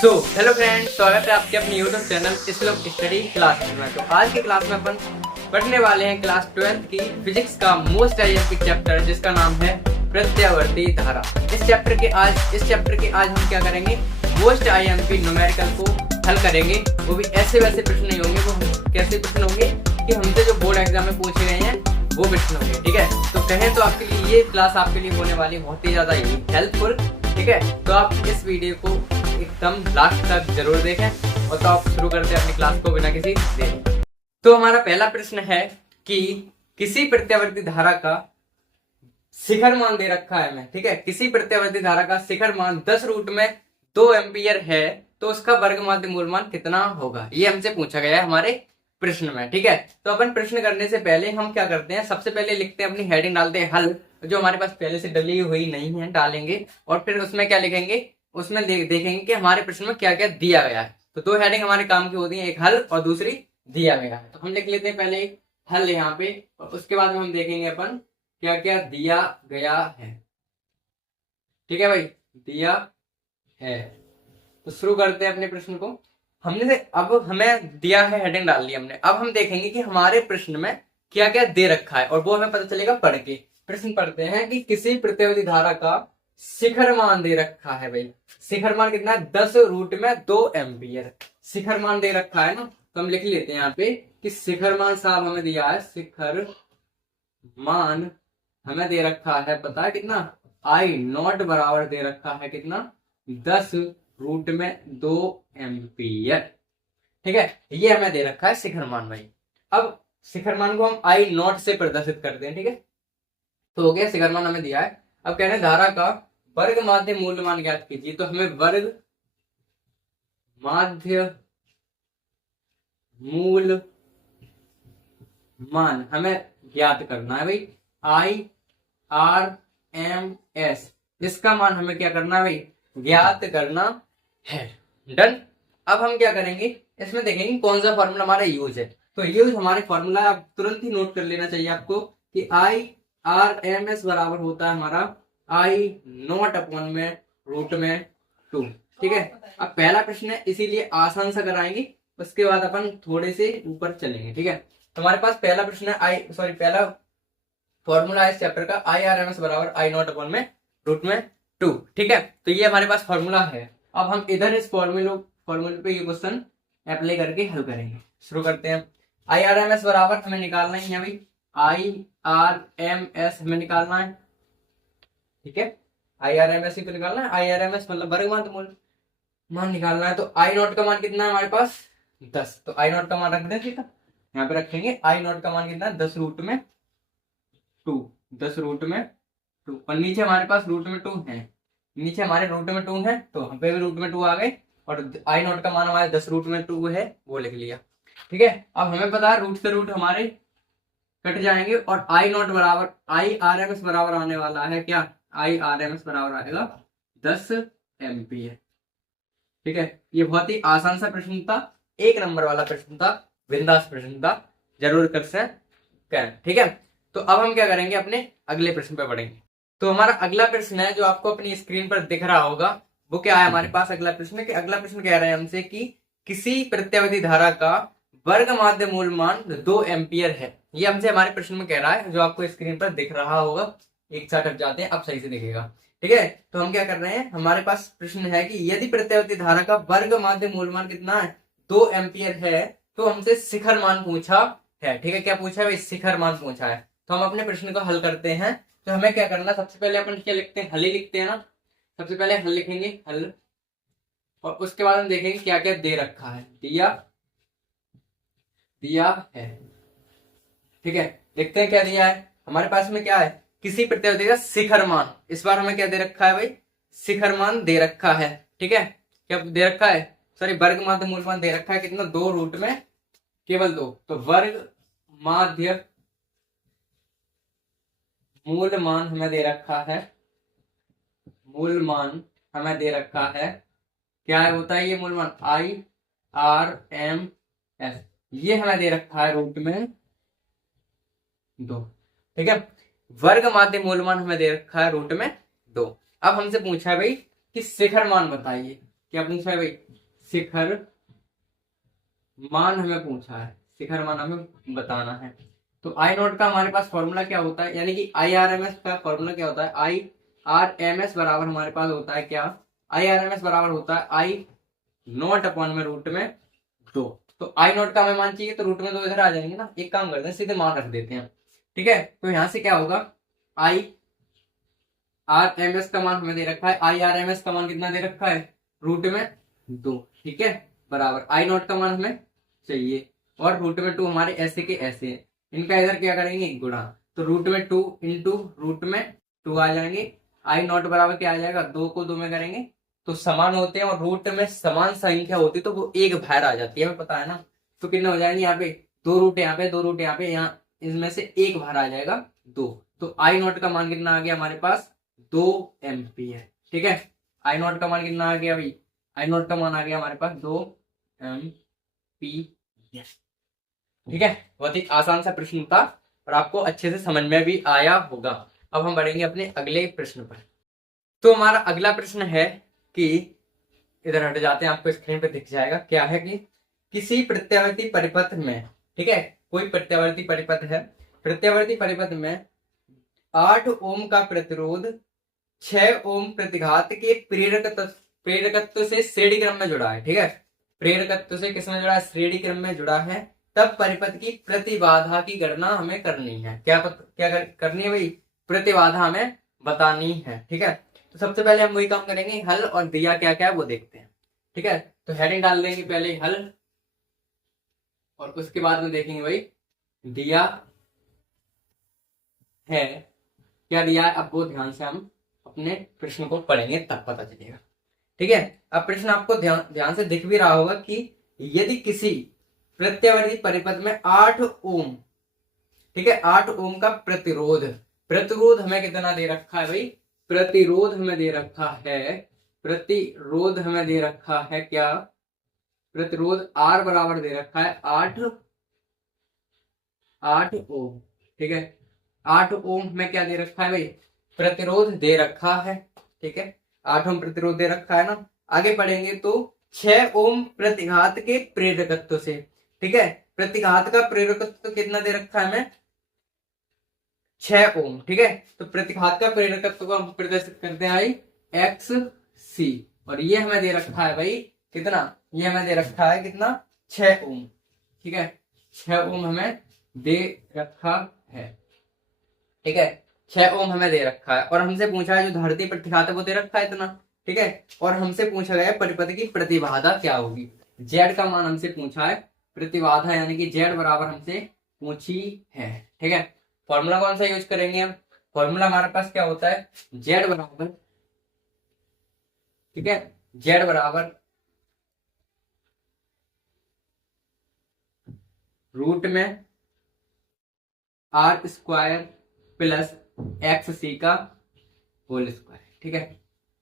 Hello friends, स्वागत है आपके अपने यूट्यूब चैनल श्लोक स्टडी क्लास में। तो आज की क्लास में अपन पढ़ने वाले हैं क्लास 12 की फिजिक्स का मोस्ट आईएमपी चैप्टर, जिसका नाम है प्रत्यावर्ती धारा। इस चैप्टर के आज हम क्या करेंगे, मोस्ट आईएमपी न्यूमेरिकल को हल करेंगे। वो भी ऐसे वैसे प्रश्न नहीं होंगे, वो कैसे प्रश्न होंगे कि हमसे जो बोर्ड एग्जाम में पूछे गए हैं वो प्रश्न होंगे। ठीक है, तो कहें तो आपके लिए ये क्लास आपके लिए होने वाली बहुत ही ज्यादा हेल्पफुल। ठीक है, तो आप इस वीडियो को एकदम लास्ट तक जरूर देखें। और तो आप शुरू करते हैं अपनी क्लास को बिना किसी देरी। तो हमारा पहला प्रश्न है कि किसी प्रत्यावर्ती धारा का शिखर मान दे रखा है हमें। ठीक है, किसी प्रत्यावर्ती धारा का शिखर मान 10 रूट में 2 एम्पियर है, तो उसका वर्ग माध्य मूल मान कितना होगा, ये हमसे पूछा गया है हमारे प्रश्न में। ठीक है, तो अपन प्रश्न करने से पहले हम क्या करते हैं, सबसे पहले लिखते हैं, अपनी हेडिंग डालते हैं हल, जो हमारे पास पहले से डली हुई नहीं है डालेंगे, और फिर उसमें क्या लिखेंगे, उसमें देखेंगे कि हमारे प्रश्न में क्या क्या दिया गया है। तो 2 हेडिंग हमारे काम की होती है, एक हल और दूसरी दिया गया है। तो हम लिख लेते हैं पहले एक हल यहाँ पे, और उसके बाद हम देखेंगे अपन क्या क्या दिया गया है। ठीक है भाई, दिया है। तो शुरू करते हैं अपने प्रश्न को। हमने से अब हमें दिया है, हेडिंग डाल ली हमने। अब हम देखेंगे कि हमारे प्रश्न में क्या क्या दे रखा है, और वो हमें पता चलेगा पढ़ के। प्रश्न पढ़ते हैं कि किसी प्रत्यावर्ती धारा का शिखर मान दे रखा है। भाई शिखर मान कितना है, 10 रूट में 2 एम्पियर शिखर मान दे रखा है ना। तो हम लिख लेते हैं यहाँ पे कि शिखर मान साहब हमें दिया है, शिखर मान हमें दे रखा है, पता है कितना, आई नॉट बराबर दे रखा है कितना, 10 रूट में 2 एम्पियर। ठीक है, ये हमें दे रखा है शिखर मान। भाई अब शिखर मान को हम आई नॉट से प्रदर्शित करते हैं। ठीक है, तो हो गया, शिखर मान हमें दिया है। अब कह रहे हैं धारा का वर्ग माध्य मूल मान ज्ञात कीजिए। तो हमें वर्ग माध्य मूल मान हमें ज्ञात करना है। भाई आई आर एम एस, इसका मान हमें क्या करना है भाई, ज्ञात करना है। डन। अब हम क्या करेंगे, इसमें देखेंगे कौन सा फॉर्मूला हमारा यूज है। तो यूज हमारे फॉर्मूला आप तुरंत ही नोट कर लेना चाहिए आपको कि आई आर एम एस बराबर होता है हमारा आई नॉट अपॉन में रूट में 2। ठीक है, अब पहला प्रश्न है इसीलिए आसान सा कराएंगे, उसके बाद अपन थोड़े से ऊपर चलेंगे। ठीक है, तो हमारे पास पहला प्रश्न है पहला फॉर्मूला है इस चैप्टर का, आई आर एम एस बराबर आई नॉट अपॉन में रूट में 2। ठीक है, तो ये हमारे पास फॉर्मूला है। अब हम इधर इस फॉर्मूले पे ये क्वेश्चन अप्लाई करके हल करेंगे। शुरू करते हैं। आई आर एम एस बराबर हमें निकालना ही है भाई, आई आर एम एस हमें निकालना है। ठीक है, आई आर एम एस ही तो निकालना है, आई आर एम एस मतलब वर्ग माध्य मूल मान निकालना है। तो आई नॉट का मान कितना है हमारे पास, 10। तो आई नॉट का मान रख दें। ठीक है, यहाँ पे रखेंगे आई नॉट का मान कितना है, 10 रूट में 2, 10 रूट में 2, और नीचे हमारे पास रूट में 2 है, नीचे हमारे रूट में 2 है, तो हम पे भी रूट में 2 आ गए, और आई नॉट का मान हमारे 10 रूट में 2 है, वो लिख लिया। ठीक है, अब हमें पता है रूट से रूट हमारे कट जाएंगे, और आई नॉट बराबर आई आर एम एस बराबर आने वाला है क्या, आई आर एम एस बराबर आएगा 10 एम्पियर। ठीक है, ये बहुत ही आसान सा प्रश्न था, 1 नंबर वाला प्रश्न था, बिंदास प्रश्न था, जरूर कर सकते। ठीक है, तो अब हम क्या करेंगे, अपने अगले प्रश्न पे बढ़ेंगे। तो हमारा अगला प्रश्न है जो आपको अपनी स्क्रीन पर दिख रहा होगा, वो क्या है हमारे पास अगला प्रश्न, कि अगला प्रश्न कह रहे हैं हमसे कि किसी प्रत्यावर्ती धारा का वर्ग माध्य मूल मान 2 एम्पियर है। ये हमसे हमारे प्रश्न में कह रहा है, जो आपको स्क्रीन पर दिख रहा होगा। एक साथ हट जाते हैं, अब सही से दिखेगा। ठीक है, तो हम क्या कर रहे हैं, हमारे पास प्रश्न है कि यदि प्रत्यावर्ती धारा का वर्ग माध्य मूल मान कितना है, 2 एम्पियर है, तो हमसे शिखर मान पूछा है। ठीक है, क्या पूछा है, शिखर मान पूछा है। तो हम अपने प्रश्न को हल करते हैं। तो हमें क्या करना, सबसे पहले अपन क्या लिखते हैं, हल ही लिखते हैं ना। सबसे पहले हल लिखेंगे, हल, और उसके बाद हम देखेंगे क्या क्या दे रखा है, दिया है। ठीक है, देखते हैं क्या दिया है हमारे पास में, क्या है, किसी प्रत्यावर्ती का शिखर मान, इस बार हमें क्या दे रखा है भाई, शिखर मान दे रखा है। ठीक है, क्या दे रखा है, वर्ग माध्य मूल मान दे रखा है कितना, 2 रूट में केवल 2। तो वर्ग माध्य मूल मान हमें दे रखा है, मूल मान हमें दे रखा है, क्या है होता है ये मूल मान, आई आर एम एस, ये हमें दे रखा है रूट में 2। ठीक है, वर्ग माध्य मूल मान हमें दे रखा है रूट में 2। अब हमसे पूछा है भाई कि शिखर मान बताइए। क्या पूछा है भाई, शिखर मान हमें पूछा है, शिखर मान हमें बताना है। तो आई नॉट का हमारे पास फॉर्मूला क्या होता है, यानी कि आई आर एम एस का फॉर्मूला क्या होता है, आई आर एम एस बराबर हमारे पास होता है क्या, आई आर एम एस बराबर होता है आई नॉट अपॉन में रूट में 2। तो आई नॉट का हमें मान चाहिए तो रूट में 2 इधर आ जाएंगे ना, एक काम करते हैं सीधे मान रख देते हैं। ठीक है, तो यहां से क्या होगा, आई आर एम एस का मान हमें दे रखा है, आई आर एम एस का मान कितना दे रखा है, रूट में 2। ठीक है, बराबर आई नॉट का मान हमें चाहिए और रूट में 2 हमारे ऐसे के ऐसे हैं, इनका इधर क्या करेंगे गुणा, तो रूट में 2 इंटू रूट में 2 आ जाएंगे। आई नॉट बराबर क्या आ जाएगा, 2 को 2 में करेंगे तो समान होते हैं, और रूट में समान संख्या होती है तो वो एक बाहर आ जाती है, हमें पता है ना। तो कितने हो जाएंगे, यहाँ पे 2 रूट, यहाँ पे 2 रूट, यहाँ पे, यहाँ इसमें से एक बाहर आ जाएगा 2। तो आई नॉट का मान कितना आ गया हमारे पास, 2 एम्पियर। ठीक है, आई नॉट का मान कितना आ गया भाई, आई नॉट का मान आ गया हमारे पास 2 एम्पियर। ठीक है, बहुत ही आसान सा प्रश्न था और आपको अच्छे से समझ में भी आया होगा। अब हम बढ़ेंगे अपने अगले प्रश्न पर। तो हमारा अगला प्रश्न है कि, इधर हट जाते हैं, आपको स्क्रीन पे दिख जाएगा क्या है कि, किसी प्रत्यावर्ती परिपथ में, ठीक है, कोई प्रत्यावर्ती परिपथ है, प्रत्यावर्ती परिपथ में 8 ओम का प्रतिरोध 6 ओम प्रतिघात के प्रेरकत्व से श्रेणी क्रम में जुड़ा है। ठीक है, प्रेरकत्व से किस में जुड़ा है, श्रेणी क्रम में जुड़ा है, तब परिपथ की प्रतिबाधा की गणना हमें करनी है। क्या करनी है भाई, प्रतिबाधा हमें बतानी है। ठीक है, तो सबसे पहले हम वही काम करेंगे, हल और दिया क्या क्या है वो देखते हैं। ठीक है, तो हेडिंग डाल देंगे पहले हल, और उसके बाद में देखेंगे भाई दिया है क्या दिया है, अब वो ध्यान से हम अपने प्रश्न को पढ़ेंगे तब पता चलेगा। ठीक है, अब प्रश्न आपको ध्यान से दिख भी रहा होगा कि यदि किसी प्रत्यावर्ती परिपथ में 8 ओम, ठीक है, 8 ओम का प्रतिरोध हमें कितना दे रखा है भाई, प्रतिरोध हमें दे रखा है क्या, प्रतिरोध R बराबर दे रखा है 8 ओम। ठीक है, 8 ओम में क्या दे रखा है भाई, प्रतिरोध दे रखा है। ठीक है, 8 ओम प्रतिरोध दे रखा है ना। आगे पढ़ेंगे तो 6 ओम प्रतिघात के प्रेरकत्व से, ठीक है, प्रतिघात का प्रेरकत्व कितना दे रखा है हमें, 6 ओम। ठीक है, तो प्रतिघात का प्रेरकत्व को हम प्रदर्शित करते हैं आई एक्स सी, और ये हमें दे रखा है भाई कितना, ये हमें दे रखा है कितना, 6 ओम। ठीक है, 6 ओम हमें दे रखा है। ठीक है, 6 ओम हमें दे रखा है, और हमसे पूछा है जो धरती प्रतिघात है वो दे रखा है इतना। ठीक है, और हमसे पूछा गया है परिपथ की प्रतिबाधा क्या होगी, जेड का मान हमसे पूछा है, प्रतिबाधा यानी कि जेड बराबर हमसे पूछी है। ठीक है, फॉर्मूला कौन सा यूज करेंगे हम, फॉर्मूला हमारे पास क्या होता है, जेड बराबर, ठीक है, जेड बराबर रूट में R square plus X C का होल स्क्वायर। ठीक है,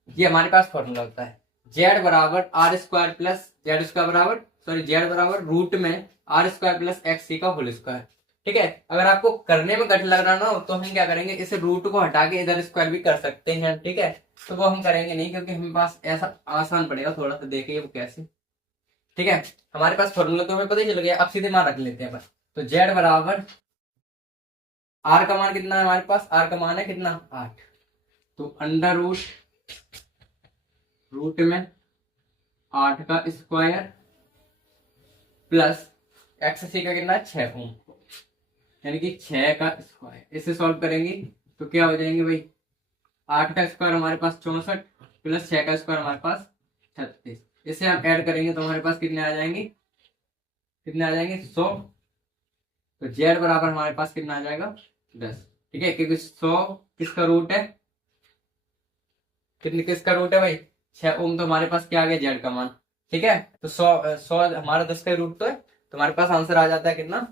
ये हमारे पास फॉर्मूला होता है, जेड बराबर R square plus Z square बराबर, सॉरी जेड बराबर रूट में R square plus X C का होल स्क्वायर। ठीक है, अगर आपको करने में कठिन लग रहा ना हो तो हम क्या करेंगे, इस रूट को हटा के इधर स्क्वायर भी कर सकते हैं। ठीक है, तो वो हम करेंगे नहीं क्योंकि हमारे पास ऐसा आसान पड़ेगा, थोड़ा सा देखिए वो कैसे। ठीक है, हमारे पास फॉर्मूला तो हमें पता ही चल गया, अब सीधे मान रख लेते हैं बस। तो जेड बराबर आर का मान कितना है हमारे पास, आर का मान है कितना 8, तो अंडर रूट में 8 का स्क्वायर प्लस एक्स सी का कितना है 6 ओम, यानी कि 6 का स्क्वायर। इसे सॉल्व करेंगे तो क्या हो जाएंगे भाई, 8 का स्क्वायर हमारे पास 64 प्लस 6 का स्क्वायर हमारे पास 36। इसे हम ऐड करेंगे तो हमारे पास कितने आ जाएंगे, 100। तो जेड बराबर हमारे पास कितना आ जाएगा 10। ठीक है, क्योंकि 100 किसका रूट है, किसका रूट है भाई 6 ओम, तो हमारे पास क्या आ गया जेड का मान। ठीक है, तो 100 हमारा 10 का रूट तो है, तो हमारे पास आंसर आ जाता है कितना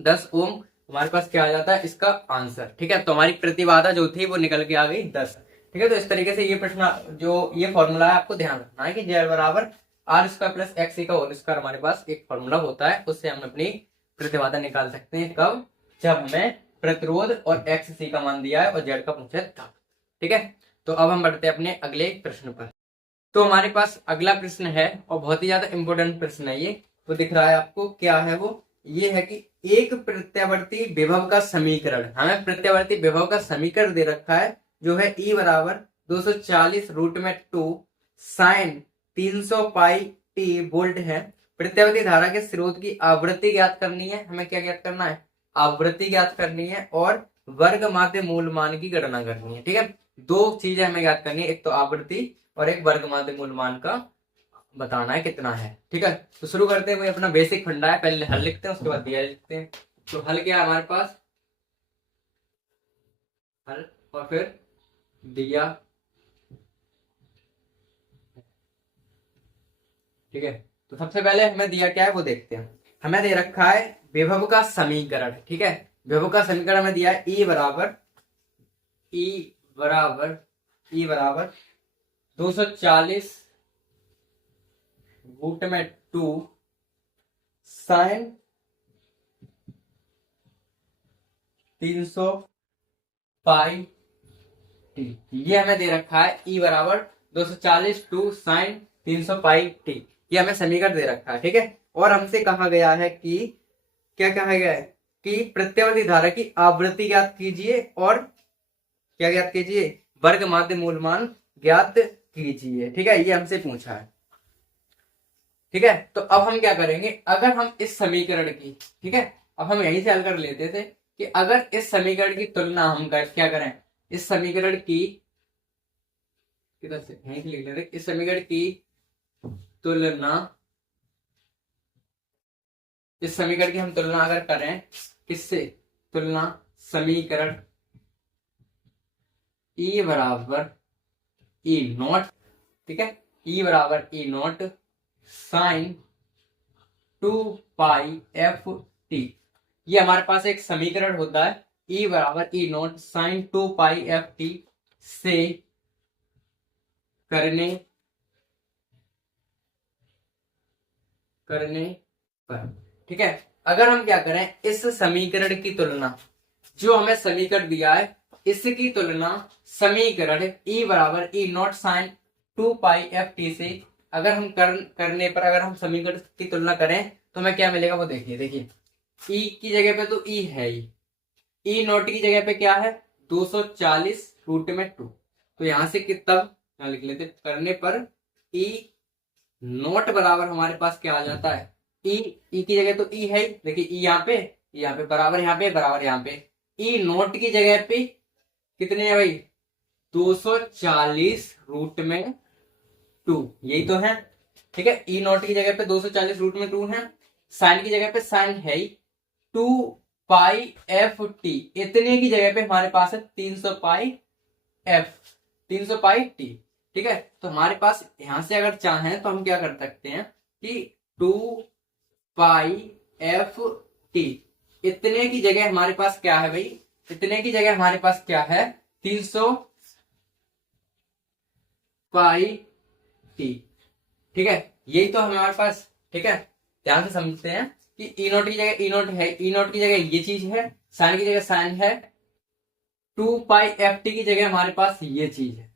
10 ओम, हमारे पास क्या आ जाता है इसका आंसर। ठीक है, तो हमारी प्रतिबाधा जो थी वो निकल के आ गई 10। ठीक है, तो इस तरीके से ये प्रश्न जो ये फॉर्मूला है आपको ध्यान रखना है कि जेड बराबर R square plus X C का होल स्क्वायर हमारे पास एक फॉर्मूला होता है, उससे हम अपनी प्रतिबाधा निकाल सकते हैं। कब, जब हमें प्रतिरोध और एक्स सी का मान दिया है और जेड का पूछा है तब। ठीक है, तो अब हम बढ़ते हैं अपने अगले प्रश्न पर। तो हमारे पास अगला प्रश्न है और बहुत ही ज्यादा इंपॉर्टेंट प्रश्न है ये। तो दिख रहा है आपको, क्या है वो, ये है कि एक प्रत्यावर्ती विभव का समीकरण, हमें प्रत्यावर्ती विभव का समीकरण दे रखा है जो है E बराबर 240 रूट में 2 साइन 300 पाई टी वोल्ट है। प्रत्यावर्ती धारा के स्रोत की आवृत्ति ज्ञात करनी है, हमें क्या ज्ञात करना है, आवृत्ति ज्ञात करनी है और वर्ग माध्य मूल मान की गणना करनी है। ठीक है, दो चीजें हमें ज्ञात करनी है, एक तो आवृत्ति और एक वर्ग माध्य मूल मान का बताना है कितना है। ठीक है, तो शुरू करते हैं। अपना बेसिक फंडा है, पहले हल लिखते हैं उसके बाद दिया लिखते हैं। तो हल क्या है हमारे पास, हल और फिर दिया। ठीक है, तो सबसे पहले हमें दिया क्या है वो देखते हैं। हमें दे रखा है विभव का समीकरण। ठीक है, विभव का समीकरण हमें दिया है E बराबर 240 रूट में 2 साइन 300 पाई टी, ये हमें दे रखा है। E बराबर 240 2 साइन 300 पाई टी, ये हमें समीकरण दे रखा है। ठीक है, और हमसे कहा गया है कि क्या कहा गया है कि प्रत्यावर्ती धारा की आवृत्ति ज्ञात कीजिए और क्या ज्ञात कीजिए, वर्ग माध्य मूल मान ज्ञात कीजिए। ठीक है, ये हमसे पूछा है। ठीक है, तो अब हम क्या करेंगे, अगर हम इस समीकरण की, ठीक है, अब हम यहीं से हल कर लेते थे कि अगर इस समीकरण की तुलना हम क्या करें, इस समीकरण की किधर से यहीं से लिख लेते, इस समीकरण की तुलना, इस समीकरण की हम तुलना अगर करें किससे, तुलना समीकरण E बराबर E0, ठीक है, E बराबर E0 sign 2 pi F T, ये हमारे पास एक समीकरण होता है। E बराबर E0 sign 2 pi F T से करने पर, ठीक है, अगर हम क्या करें, इस समीकरण की तुलना, जो हमें समीकरण दिया है इसकी तुलना समीकरण E बराबर E0 sign 2 pi F T से अगर हम करने पर, अगर हम समीकरण की तुलना करें तो हमें क्या मिलेगा वो देखिए। E की जगह पे तो E है ही, E0 की जगह पे क्या है 240 रूट में 2, तो यहां से कितना यहां लिख लेते, करने पर E0 बराबर हमारे पास क्या आ जाता है, E की जगह तो E है, देखिए E यहाँ पे बराबर, यहाँ पे बराबर, यहाँ पे E0 की जगह पे कितने है भाई 240 रूट में 2, यही तो है। ठीक है, E0 की जगह पे 240 रूट में 2 है, साइन की जगह पे साइन है ही 2 पाई एफ टी, इतने की जगह पे हमारे पास है 300 पाई टी। ठीक है, तो हमारे पास यहां से अगर चाहें तो हम क्या कर सकते हैं कि 2 पाई एफ टी, इतने की जगह हमारे पास क्या है भाई, इतने की जगह हमारे पास क्या है 300 पाई टी। ठीक है, यही तो हमारे पास। ठीक है, ध्यान से समझते हैं कि E0 की जगह E0 है, E0 की जगह ये चीज है, साइन की जगह साइन है, 2 पाई एफ टी की जगह हमारे पास ये चीज है।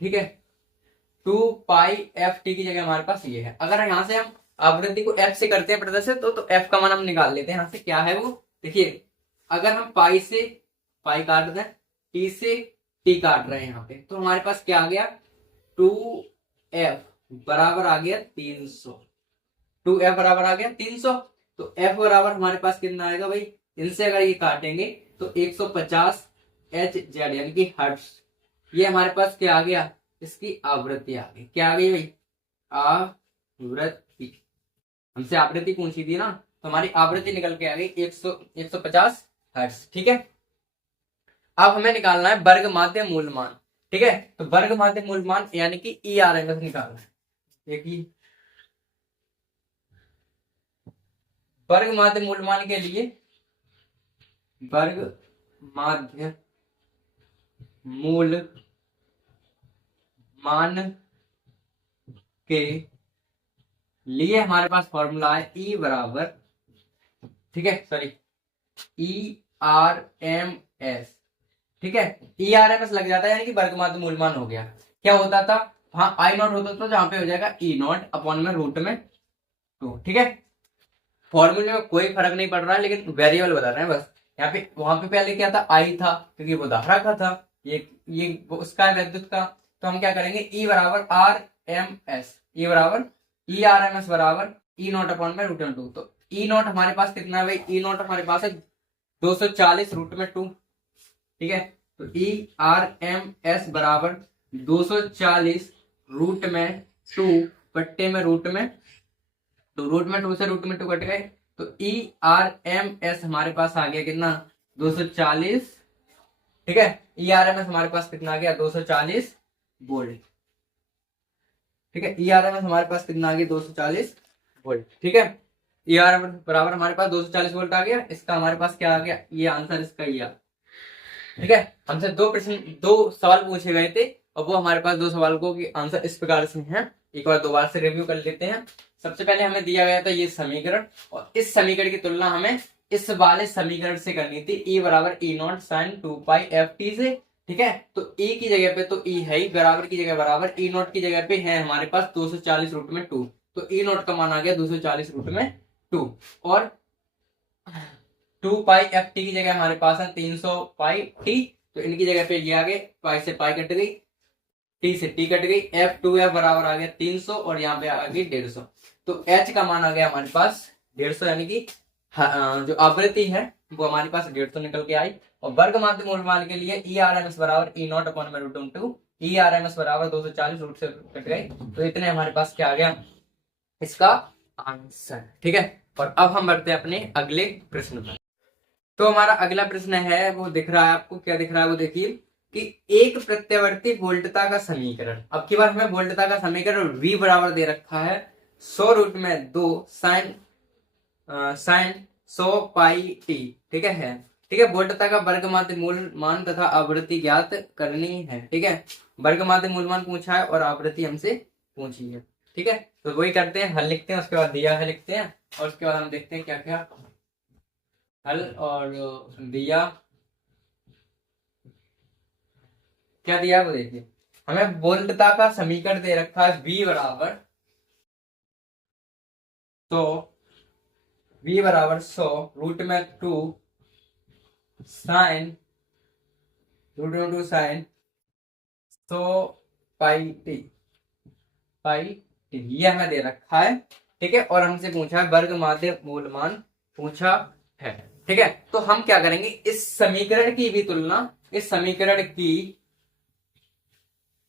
ठीक है, 2 पाई एफ टी की जगह हमारे पास ये है। अगर यहां से हम आवृत्ति को F से करते हैं प्रदर्शित तो F का मान हम निकाल लेते हैं यहां से, क्या है वो देखिए। अगर हम पाई से पाई काट दें, टी से टी काट रहे हैं यहाँ पे, तो हमारे पास क्या आ गया 2F बराबर आ गया 300, 2F बराबर आ गया 300। तो F बराबर हमारे पास कितना आएगा भाई, इनसे अगर ये काटेंगे तो 150 Hz यानी कि हर्ट्ज, ये हमारे पास क्या आ गया, इसकी आवृत्ति आ गई। क्या आ गई भाई, आवृत्ति, हमसे आवृत्ति पूछी थी ना, तो हमारी आवृत्ति निकल के आ गई 150 हर्ट्ज। ठीक है, अब हमें निकालना है वर्ग माध्य मूल मान। ठीक है, तो वर्ग माध्य मूल मान यानी कि ERMS निकालना है। देखिए, वर्ग माध्य मूल मान के लिए, वर्ग माध्य मूल मान के लिए हमारे पास फॉर्मूला है E बराबर, ठीक है, सॉरी ERMS। ठीक है, ERMS लग जाता है यानी कि वर्ग माध्य मूल मान हो गया। क्या होता था, हाँ आई नॉट होता तो जहाँ पे हो जाएगा ई नॉट अपॉन में रूट में 2। ठीक है, फॉर्मूले में कोई फर्क नहीं पड़ रहा है, लेकिन वेरिएबल बता रहे हैं बस। यहाँ पे वहां पे पहले क्या था, आई था, क्योंकि वो धारा का था, ये उसका विद्युत का। तो हम क्या करेंगे, ई बराबर आर एम एस, ई बराबर ई आर एम एस बराबर ई नॉट अपॉन में रूट में 2। तो ई नॉट हमारे पास कितना है भाई, ई नॉट हमारे पास है 240 रूट में 2। ठीक है, तो ई आर एम एस बराबर 240 रूट में 2 बट्टे में रूट में, तो रूट में 2 से रूट में 2 कट गए, तो ई आर एम एस हमारे पास आ गया कितना, 240। ठीक है, ई आर एम एस हमारे पास कितना आ गया, 240 वोल्ट। ठीक है, ई आर एम एस हमारे पास कितना आ गया, 240 वोल्ट। ठीक है, ई आर एम एस बराबर हमारे पास 240 वोल्ट आ गया। इसका हमारे पास क्या आ गया, ये आंसर इसका ही आ। ठीक है, हमसे दो सवाल पूछे गए थे, और वो हमारे पास 2 सवाल को की आंसर इस प्रकार से हैं। एक बार दोबारा से रिव्यू कर लेते हैं। सबसे पहले हमें दिया गया था ये समीकरण, और इस समीकरण की तुलना हमें इस वाले समीकरण से करनी थी, ई बराबर E naught sine 2 pi F T से। ठीक है, तो ई की जगह पे तो ई है ही, बराबर की जगह बराबर, ई नॉट की जगह पे है हमारे पास 240 रूट में 2, तो ई नॉट का मान आ गया 240 रूट में 2, और 2 पाई एफ टी की जगह हमारे पास है 300 पाई टी, तो इनकी जगह पे ये आ गए, पाई से पाई कट गई, टी से टी कट गई, एफ टू एफ बराबर आ गया 300, और यहाँ पे आ गई 150। तो एच का मान आ गया हमारे पास 150, यानी कि जो आवृत्ति है वो हमारे पास 150 निकल के आई। और वर्ग माध्य मूलमान के लिए ई आर एम एस बराबर ई नॉट अपॉन में root 2, E R M S बराबर 240 रूट से कट गए, तो इतने हमारे पास क्या आ गया इसका आंसर। ठीक है, और अब हम बढ़ते हैं अपने अगले प्रश्न पर। तो हमारा अगला प्रश्न है, वो दिख रहा है आपको, क्या दिख रहा है वो देखिए, कि एक प्रत्यावर्ती वोल्टता का समीकरण। अब की बार हमें वोल्टता का समीकरण V बराबर दे रखा है 100 रूट में 2 साइन 100 पाई टी। ठीक है, ठीक है, वोल्टता का वर्ग माध्य मूल मान तथा आवृत्ति ज्ञात करनी है। ठीक है, वर्ग माध्य मूल मान पूछा है और आवृत्ति हमसे पूछी है। ठीक है, तो वही करते हैं, हल लिखते हैं, उसके बाद दिया है लिखते हैं, और उसके बाद हम देखते हैं क्या क्या हल और दिया क्या दिया वो देखिए। हमें वोल्टता का समीकरण दे रखा है V बराबर, तो V बराबर 100 रूट में 2 साइन रूट में 2 साइन 100 पाई टी ये हमें दे रखा है। ठीक है, और हमसे पूछा है वर्ग माध्य मूलमान पूछा है। ठीक है, तो हम क्या करेंगे, इस समीकरण की भी तुलना, इस समीकरण की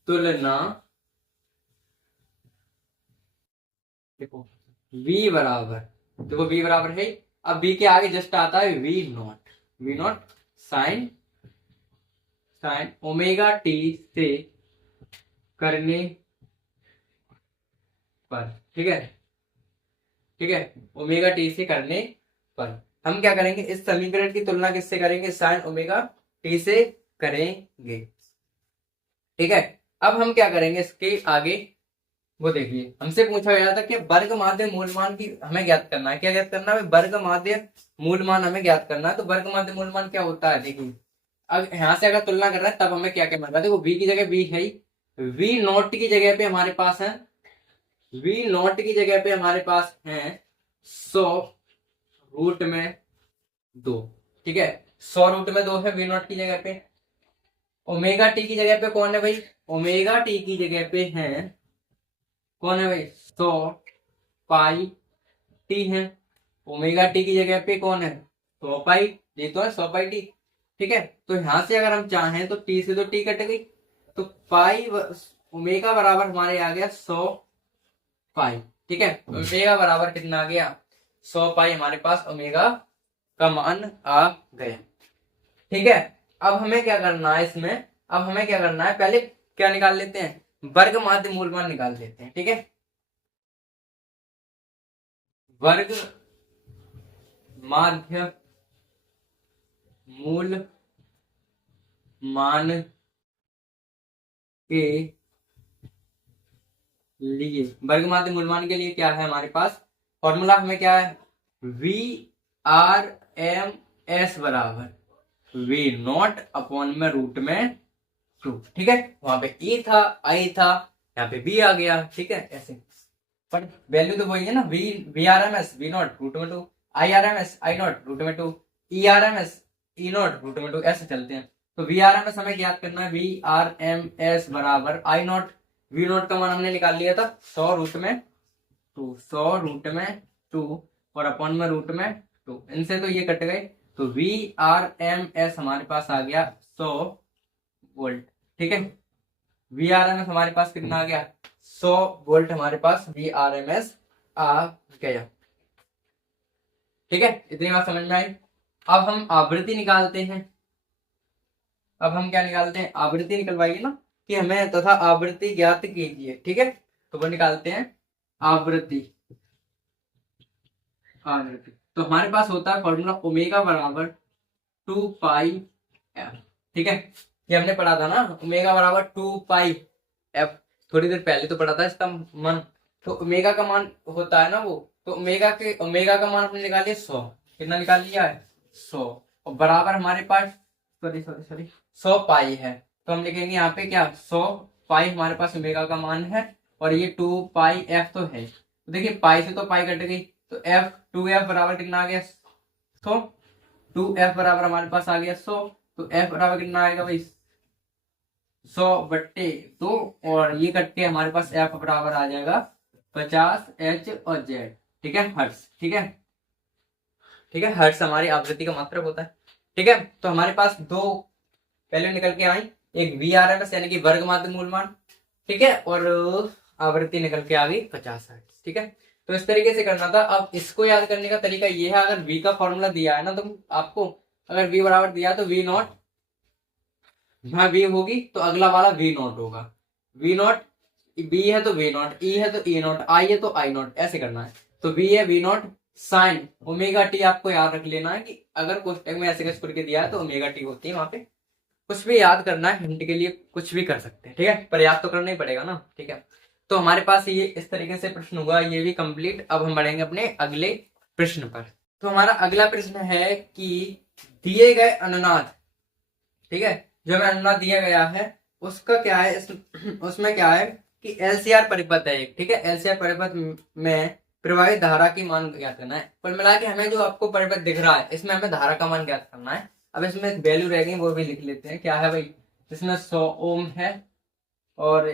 तुलना, देखो V बराबर, देखो V बराबर है, अब V के आगे जस्ट आता है V not sine omega T से करने पर। ठीक है, ठीक है, ओमेगा टी से करने पर हम क्या करेंगे, इस समीकरण की तुलना किससे करेंगे, साइन ओमेगा टी से करेंगे। ठीक है, अब हम क्या करेंगे इसके आगे, वो देखिए, हमसे पूछा गया था कि वर्ग माध्य मूलमान की हमें ज्ञात करना है। क्या ज्ञात करना है, वर्ग माध्य मूलमान हमें ज्ञात करना है। तो वर्ग माध्य मूलमान क्या होता है, देखिए अब यहाँ से अगर तुलना कर रहे हैं तब हमें क्या क्या मिल रहा है, देखो V की जगह V है, V नॉट की जगह पे हमारे पास है, V नॉट की जगह पे हमारे पास है 100 रूट में 2। ठीक है, 100 रूट में 2 है V नॉट की जगह पे। ओमेगा टी की जगह पे कौन है भाई, ओमेगा टी की जगह पे है कौन है भाई, 100 पाई टी है। ओमेगा टी की जगह पे कौन है, 100 पाई, ये तो है 100 पाई टी। ठीक है, तो यहां से अगर हम चाहें तो टी से तो टी कट गई, तो पाई ओमेगा बराबर हमारे आ गया 100 पाई। ठीक है, ओमेगा बराबर कितना आ गया, 100 पाई हमारे पास ओमेगा का मान आ गया। ठीक है, अब हमें क्या करना है इसमें, अब हमें क्या करना है, पहले क्या निकाल लेते हैं, वर्ग माध्य मूलमान निकाल लेते हैं। ठीक है, वर्ग माध्य मूल मान के लिए, वर्ग माध्य मूलमान के लिए क्या है हमारे पास फॉर्मूला, हमें क्या है, V R M S बराबर V नॉट अपॉन में रूट में 2। ठीक है, वहां पे E था, I था, यहाँ पे V आ गया, ठीक है ऐसे, पर वैल्यू तो वही है ना, V R M S V naught root में 2, I R M S I naught root में 2, E R M S E naught root में 2, ऐसे चलते हैं। तो वी आर एम एस हमें याद करना है, वी आर एम एस बराबर आई नॉट, वी नॉट का मान हमने निकाल लिया था 100 रूट में 2, 100 रूट में 2 और अपॉन में रूट में 2, इनसे तो ये कट गए, तो वी आर एम एस हमारे पास आ गया 100 वोल्ट, ठीक है। वी आर एम एस हमारे पास कितना आ गया, 100 वोल्ट हमारे पास वी आर एम एस आ गया, ठीक है। इतनी बात समझ में आई। अब हम आवृत्ति निकालते हैं। अब हम क्या निकालते हैं, आवृत्ति निकलवाइए ना कि हमें तथा आवृत्ति ज्ञात कीजिए, ठीक है। तो वो निकालते हैं आवृत्ति। आवृत्ति तो हमारे पास होता है फॉर्मूला ओमेगा बराबर 2 पाई एफ, ठीक है। ये हमने पढ़ा था ना, ओमेगा बराबर 2 पाई एफ, थोड़ी देर पहले तो पढ़ा था इसका मान। तो ओमेगा का मान होता है ना वो, तो ओमेगा का मान हमने निकाल लिया 100, कितना निकाल लिया है 100, और बराबर हमारे पास सॉरी 100 पाई है, तो हम लिखेंगे यहाँ पे क्या 100 पाई हमारे पास ओमेगा का मान है, और ये 2 पाई एफ तो है। तो देखिए पाई से तो पाई कट गई, तो एफ 2f बराबर कितना आ गया 100, 2f बराबर हमारे पास आ गया 100, तो f बराबर कितना आएगा भाई 100/2, और ये कट के हमारे पास f बराबर आ जाएगा 50 h और z, ठीक है हर्ट्ज, ठीक है, ठीक है। हर्ट्ज हमारी आवृत्ति का मात्रक होता है, ठीक है। तो हमारे पास दो वैल्यू निकल के आई, एक वी आर एम एस यानी कि वर्ग माध्य मूलमान, ठीक है, और आवृत्ति निकल के आ गई 50 हर्ट्ज, ठीक है। तो इस तरीके से करना था। अब इसको याद करने का तरीका ये है, अगर v का फॉर्मूला दिया है ना तो आपको, अगर v बराबर दिया तो v नॉट, यहाँ v होगी तो अगला वाला v नॉट होगा, v नॉट b है तो v नॉट, e है तो e नॉट, i है तो i नॉट, ऐसे करना है। तो v है v not sine omega T, आपको याद रख लेना है कि अगर कोष्टक में ऐसे कैसे करके दिया है तो ओमेगा टी होती है वहां पे। कुछ भी याद करना है हिंट के लिए कुछ भी कर सकते हैं, ठीक है, पर याद तो करना ही पड़ेगा ना, ठीक है। तो हमारे पास ये इस तरीके से प्रश्न हुआ, ये भी कंप्लीट। अब हम बढ़ेंगे अपने अगले प्रश्न पर। तो हमारा अगला प्रश्न है कि दिए गए अनुनाद, ठीक है, जो हमें अनुनाद दिया गया है उसका क्या है, उसमें क्या है कि एलसीआर परिपथ है एक, ठीक है। एलसीआर परिपथ में प्रवाहित धारा की मान ज्ञात करना है। कुल मिला के हमें जो आपको परिपथ दिख रहा है इसमें हमें धारा का मान ज्ञात करना है। अब इसमें वैल्यू रह गई वो भी लिख लेते हैं, क्या है भाई, इसमें 100 ओम है, और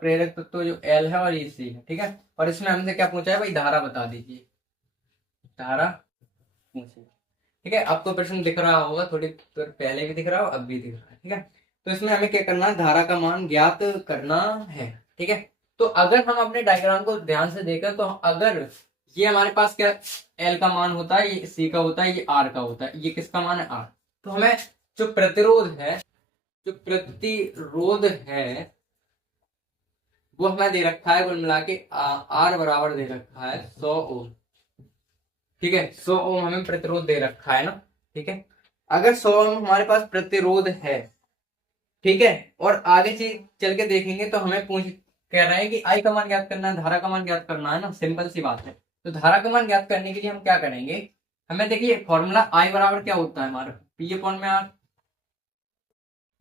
प्रेरक तत्व तो जो एल है और ये सी है, ठीक है। और इसमें हमसे क्या पूछा है भाई, धारा बता दीजिए, धारा पूछिए, ठीक है। आपको प्रश्न दिख रहा होगा, थोड़ी देर पहले भी दिख रहा हो, अब भी दिख रहा है, ठीक है। तो इसमें हमें क्या करना है, धारा का मान ज्ञात करना है, ठीक है। तो अगर हम अपने डायग्राम को ध्यान से देखें तो अगर ये हमारे पास क्या एल का मान होता है, ये सी का होता है, ये आर का होता है, ये किसका मान है आर, तो हमें जो प्रतिरोध है, जो प्रतिरोध है वो हमें दे रखा है, कुल मिला के आर बराबर दे रखा है 100 ओम, ठीक है। 100 ओम हमें प्रतिरोध दे रखा है ना, ठीक है। अगर 100 ओम हमारे पास प्रतिरोध है, ठीक है, और आगे चीज चल के देखेंगे तो हमें कह रहे हैं कि आई का मान ज्ञात करना है, धारा का मान ज्ञात करना है ना, सिंपल सी बात है। तो धारा का मान ज्ञात करने के लिए हम क्या करेंगे, हमें देखिए फॉर्मूला आई बराबर क्या होता है हमारा, पी अपॉन में आर,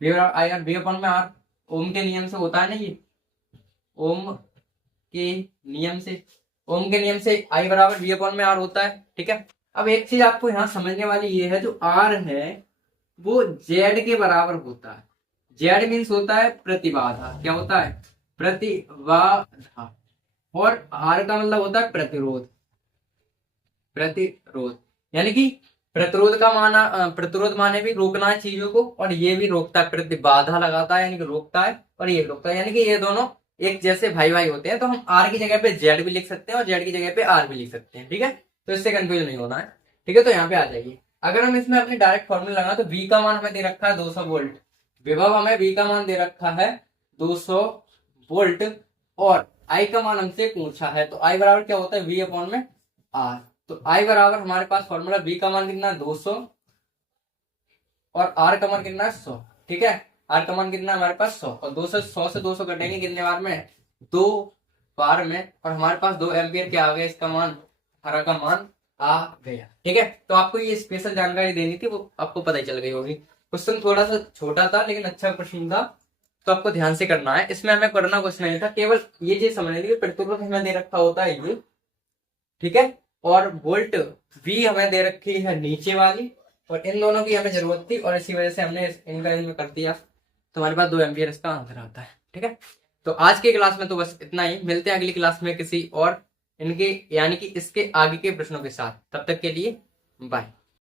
बी बराबर आई आर, बी अपॉन में आर, ओम के नियम से होता है ना ये, ओम के नियम से, ओम के नियम से आई बराबर वी अपॉन में आर होता है, ठीक है। अब एक चीज आपको यहाँ समझने वाली ये है, जो आर है वो जेड के बराबर होता है। जेड मीन्स होता है प्रतिबाधा, क्या होता है प्रतिबाधा, और आर का मतलब होता है प्रतिरोध, प्रतिरोध यानी कि प्रतिरोध का माना, प्रतिरोध माने भी रोकना है चीजों को, और ये भी रोकता है, प्रतिबाधा लगाता है यानी कि रोकता है, और ये रोकता है, यानी कि ये दोनों एक जैसे भाई भाई होते हैं। तो हम आर की जगह पे जेड भी लिख सकते हैं और जेड की जगह पे आर भी लिख सकते हैं, ठीक है। तो इससे कंफ्यूज नहीं होना है, ठीक है। तो यहाँ पे आ जाइए, अगर हम इसमें अपने डायरेक्ट फॉर्मूला लगा तो V का मान हमें दे रखा है 200 वोल्ट, विभव हमें V का मान दे रखा है 200 वोल्ट, और I का मान हमसे पूछा है, तो I बराबर क्या होता है V अपॉन में R। तो I बराबर हमारे पास फॉर्मूला V का मान कितना है 200 और R का मान कितना है 100, ठीक है। R का मान कितना है हमारे पास 100, और 100 से 200 कटेंगे कितने बार में, 2 बार में, और हमारे पास 2 एम्पियर क्या आ गया, इसका मान धारा का मान आ गया, ठीक है। तो आपको ये स्पेशल जानकारी देनी थी, वो आपको पता ही चल गई होगी। क्वेश्चन थोड़ा सा छोटा था लेकिन अच्छा प्रश्न था, तो आपको ध्यान से करना है। इसमें हमें करना कुछ नहीं था, केवल ये चीज समझनी थी कि प्रतिरोध हमें दे रखा होता है ये, ठीक है, और वोल्ट V हमें दे रखी है नीचे वाली, और इन दोनों की हमें जरूरत थी और इसी वजह से हमने इनका इनमें कर दिया, तो हमारे पास 2 एम्पियर इसका आंसर आता है। ठीक है, तो आज की क्लास में तो बस इतना ही। मिलते हैं अगली क्लास में किसी और इनके यानी कि इसके आगे के प्रश्नों के साथ। तब तक के लिए बाय।